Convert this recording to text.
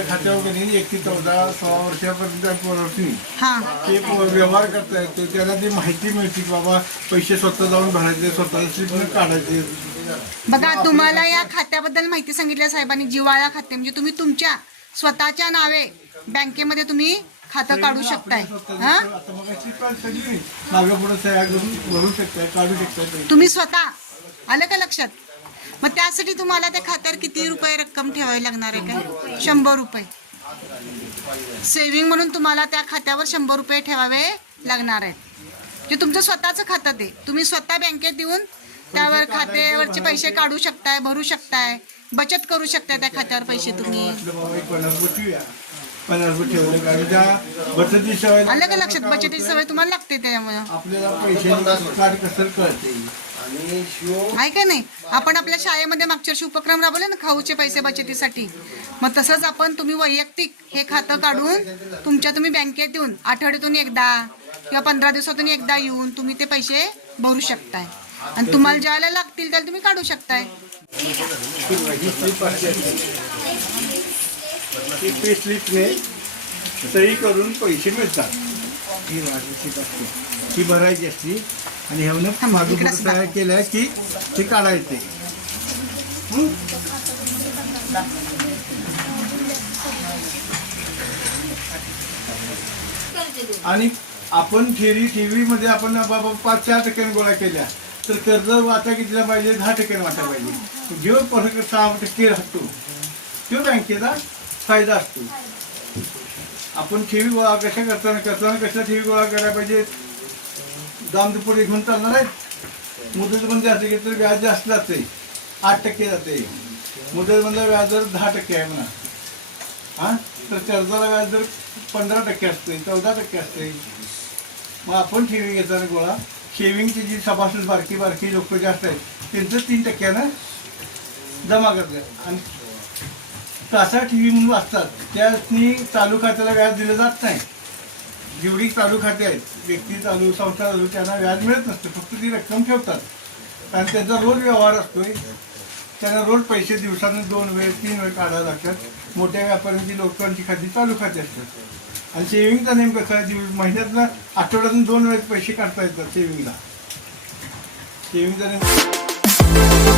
त्या खात्यावर कधी 1 ते 14 6 वर्षापर्यंत पोरांनी हा ते व्यवहार करता येतो. त्याला ती माहिती मिळते की बाबा पैसे स्वतः जाऊन भरायचे, स्वतः स्लिपनं काढायचे. बघा, तुम्हाला या खात्याबद्दल माहिती सांगितल्या साहेबांनी. जिव्हाळा खाते म्हणजे तुम्ही तुमच्या स्वतःच्या नावे बँकेमध्ये तुम्ही खातं काढू शकताय. हा आता मग मागे पुढे सह्या करून भरू शकताय, काढू शकताय तुम्ही स्वतः. आलं का लक्षात? मग त्यासाठी तुम्हाला त्या खात्यावर किती रुपये रक्कम ठेवावी लागणार आहे? काय 100 रुपये सेव्हिंग म्हणून तुम्हाला त्या खात्यावर 100 रुपये ठेवावे लागणार आहेत. ते तुमचं स्वतःचं खातं. ते तुम्ही स्वतः बँकेत देऊन त्यावर खात्यावरचे पैसे काढू शकताय, भरू शकताय, बचत करू शकताय त्या खात्यावर पैसे तुम्ही. आलं का लक्षात? बचतीची सवय तुम्हाला लागते त्यामुळे. आपल्याला पैसे कसं कळते आहे का नाही? आपण आपल्या शाळेमध्ये मागच्या वर्षी उपक्रम राबवले ना, खाऊचे पैसे बचतीसाठी. मग तसंच आपण तुम्ही वैयक्तिक हे खातं काढून तुम्ही बँकेत येऊन आठवड्यातून एकदा किंवा 15 दिवसातून एकदा येऊन तुम्ही ते पैसे भरू शकताय. आणि तुम्हाला ज्याला लागतील त्याला तुम्ही काढू शकताय. पे स्लिपने सही करून पैसे मिळतात. ही वार्षिक असते, ती भरायची असते आणि ह्यानं मागं तयार केलं की ते काढायचे. आणि आपण ठेवीमध्ये आपण बाबा 5-4% गोळा केल्या तर कर्ज वाटा कितीला पाहिजे? 10% वाटा पाहिजे. जो परत 6% राहतो तो बँकेचा फायदा असतो. आपण ठेवी गोळा कशा करताना कशा ठेवी गोळा करायला पाहिजे? दामदुप्पट घेऊन चालणार आहेत. मुदतबंदी असते की तर व्याज जास्त जाते, 8% जाते. मुदतबंद व्याज दर 10% आहे म्हणा. हां, तर कर्जाला व्याज दर 15% असते, 14% असते. मग आपण ठेवी घेताना गोळा शेविंगची जी सभासद बारकी लोक जास्त आहेत त्यांचं 3% जमा करतात. आणि कासा ठेवी म्हणून असतात त्यानी चालू खात्याला व्याज दिलं जात नाही. जेवढी चालू खाते आहेत, व्यक्ती चालू, संस्था चालू, त्यांना व्याज मिळत नसतं. फक्त ती रक्कम ठेवतात कारण त्यांचा रोज व्यवहार असतोय. त्यांना रोज पैसे दिवसानं 2 वेळ 3 वेळ काढायला लागतात. मोठ्या व्यापाऱ्यांची लोकांची खाती चालू खाते असतात. आणि सेव्हिंगचा नेमकं कसं महिन्यातनं आठवड्यातून 2 वेळेस पैसे काढता येतात सेव्हिंगला. सेव्हिंगचा नेमकं